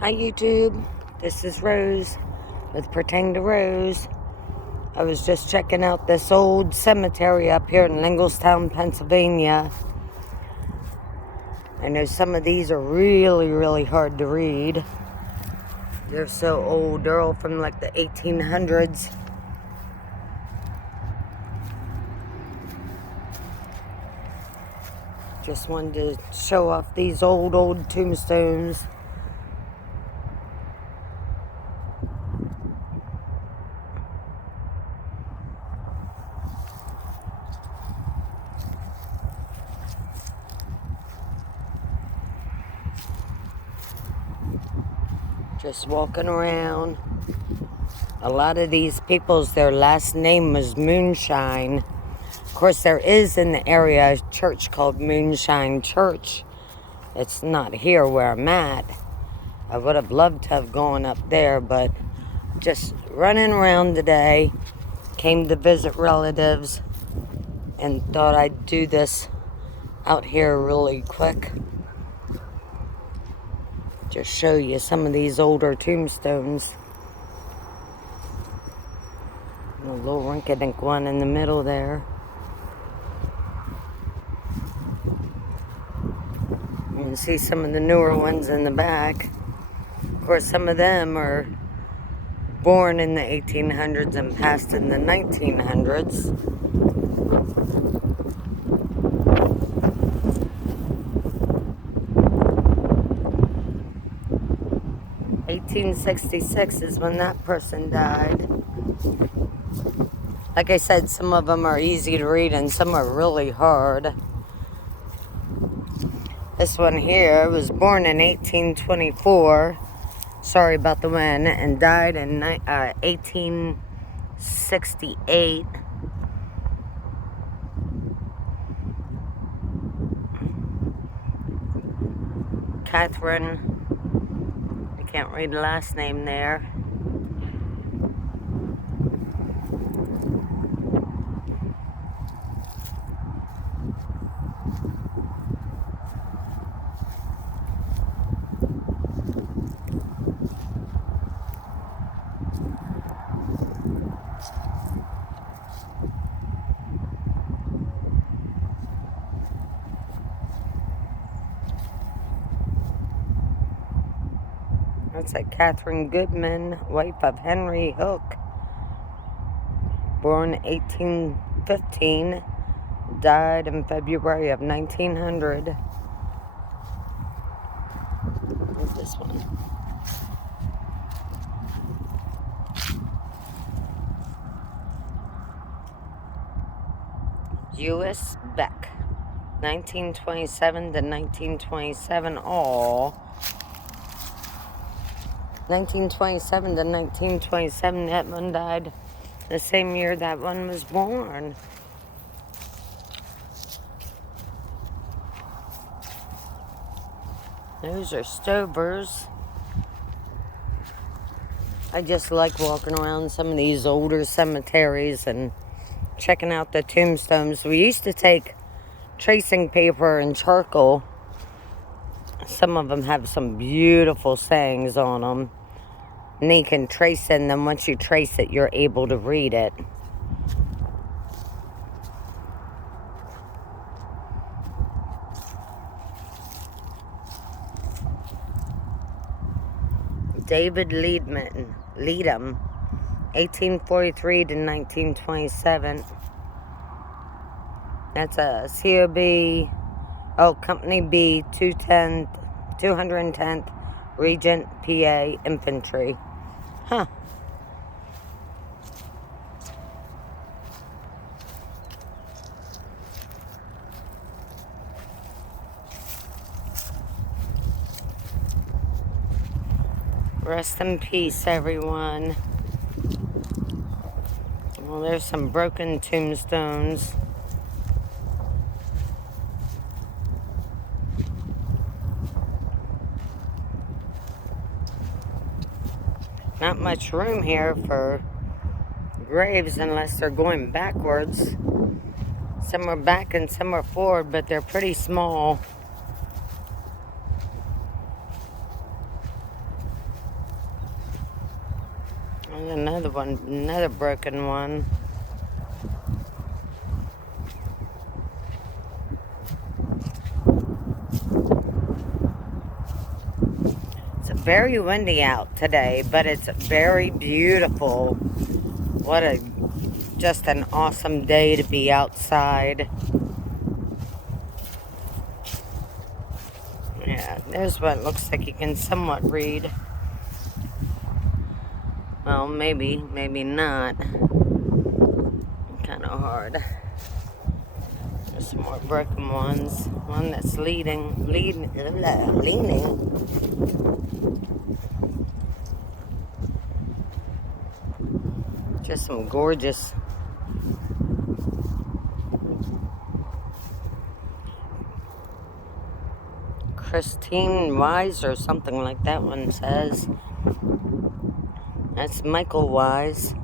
Hi YouTube, this is Rose with Pertaining to Rose. I was just checking out this old cemetery up here in Linglestown, Pennsylvania. I know some of these are really hard to read. They're so old, they're all from like the 1800s. Just wanted to show off these old tombstones. Just walking around. A lot of these people's, their last name was Moonshine. Of course, there is in the area a church called Moonshine Church. It's not here where I'm at. I would have loved to have gone up there, but just running around today. Came to visit relatives and thought I'd do this out here really quick. Just show you some of these older tombstones. A little rinky-dink one in the middle there. You can see some of the newer ones in the back. Of course, some of them are born in the 1800s and passed in the 1900s. '66 is when that person died. Like I said, some of them are easy to read and some are really hard. This one here was born in 1824. Sorry about the wind. And died in 1868. Catherine. I can't read the last name there. That's like Catherine Goodman, wife of Henry Hook. Born 1815, died in February of 1900. What's this one? U.S. Beck, 1927 to 1927. All 1927 to 1927. That one died the same year that one was born. Those are Stovers. I just like walking around some of these older cemeteries and checking out the tombstones. We used to take tracing paper and charcoal. Some of them have some beautiful sayings on them. And you can trace in them. Once you trace it, you're able to read it. David Leadham, 1843 to 1927. That's a COB, Company B, 210th Regent, PA, Infantry. Huh. Rest in peace, everyone. Well, there's some broken tombstones. Not much room here for graves unless they're going backwards. Some are back and some are forward, but they're pretty small. And another one, another broken one. It's very windy out today, but it's very beautiful. What just an awesome day to be outside. Yeah, there's what it looks like you can somewhat read. Well, maybe not. Kind of hard. There's some more broken ones. One that's leaning. Just some gorgeous. Christine Wise or something like that one says. That's Michael Wise.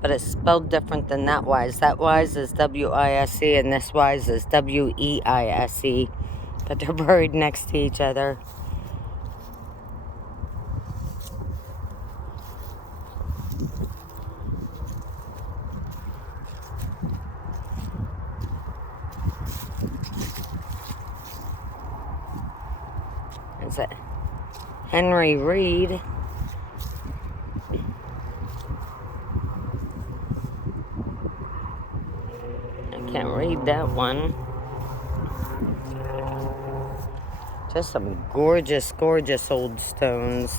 But it's spelled different than that Wise. That Wise is W-I-S-E and this Wise is W-E-I-S-E. But they're buried next to each other. Is it Henry Reed? I can't read that one. Just some gorgeous, gorgeous old stones.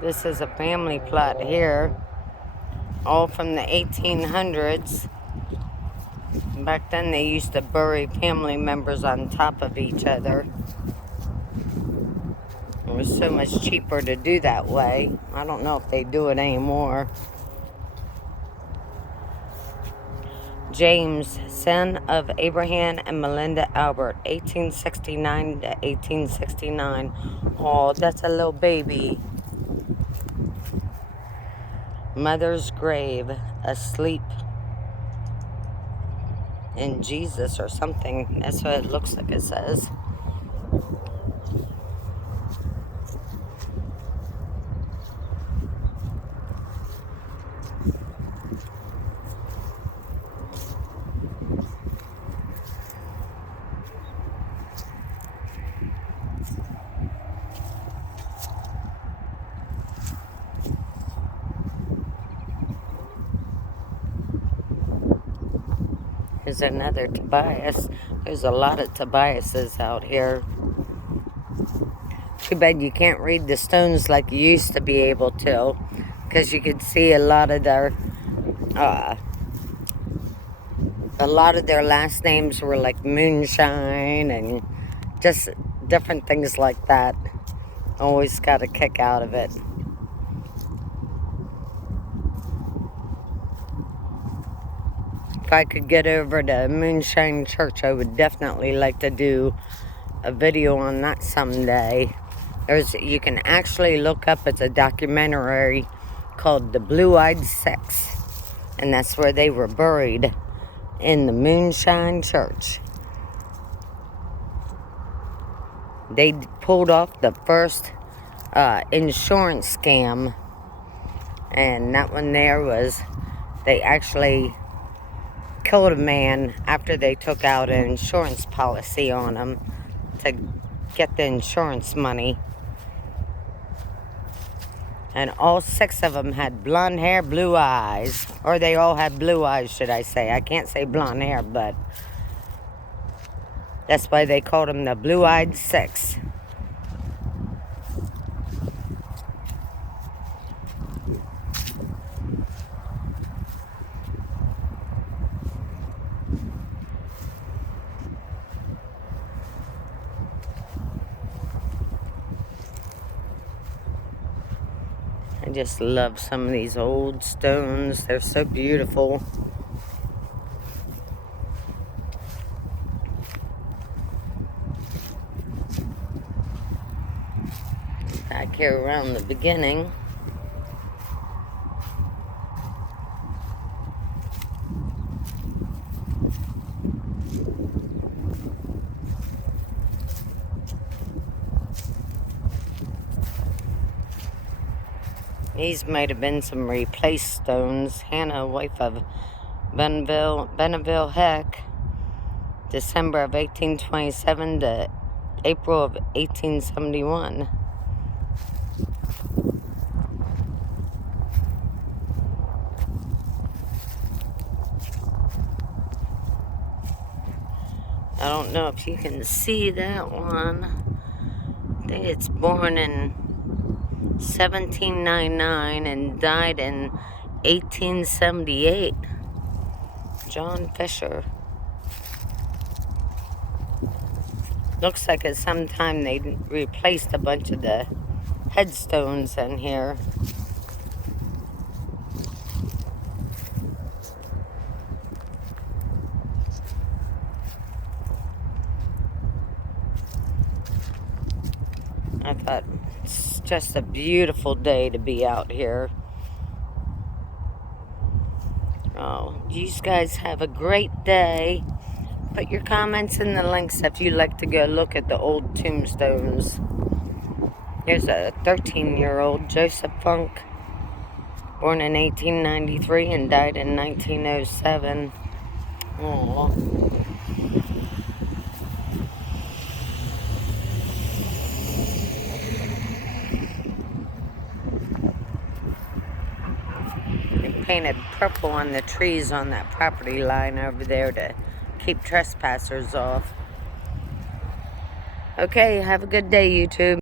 This is a family plot here, all from the 1800s. Back then they used to bury family members on top of each other. It was so much cheaper to do that way. I don't know if they do it anymore. James, son of Abraham and Melinda Albert, 1869 to 1869. Oh, that's a little baby. Mother's grave, asleep in Jesus or something. That's what it looks like it says. Here's another Tobias. There's a lot of Tobiases out here. Too bad you can't read the stones like you used to be able to, because you could see a lot of their last names were like Moonshine and just different things like that. Always got a kick out of it. If I could get over to Moonshine Church, I would definitely like to do a video on that someday. You can actually look up, it's a documentary called The Blue-Eyed Six. And that's where they were buried, in the Moonshine Church. They pulled off the first insurance scam. And that one there was, they actually killed a man after they took out an insurance policy on him to get the insurance money. And all 6 of them had blonde hair, blue eyes. Or they all had blue eyes, should I say. I can't say blonde hair, but that's why they called them the Blue-Eyed Six. I just love some of these old stones. They're so beautiful. Back here around the beginning. These might have been some replaced stones. Hannah, wife of Benneville Heck, December of 1827 to April of 1871. I don't know if you can see that one. I think it's born in 1799 and died in 1878. John Fisher. Looks like at some time they replaced a bunch of the headstones in here. I thought it's just a beautiful day to be out here. Oh, you guys have a great day. Put your comments in the links if you'd like to go look at the old tombstones. Here's a 13-year-old Joseph Funk, born in 1893 and died in 1907. Aww. Painted purple on the trees on that property line over there to keep trespassers off. Okay, have a good day, YouTube.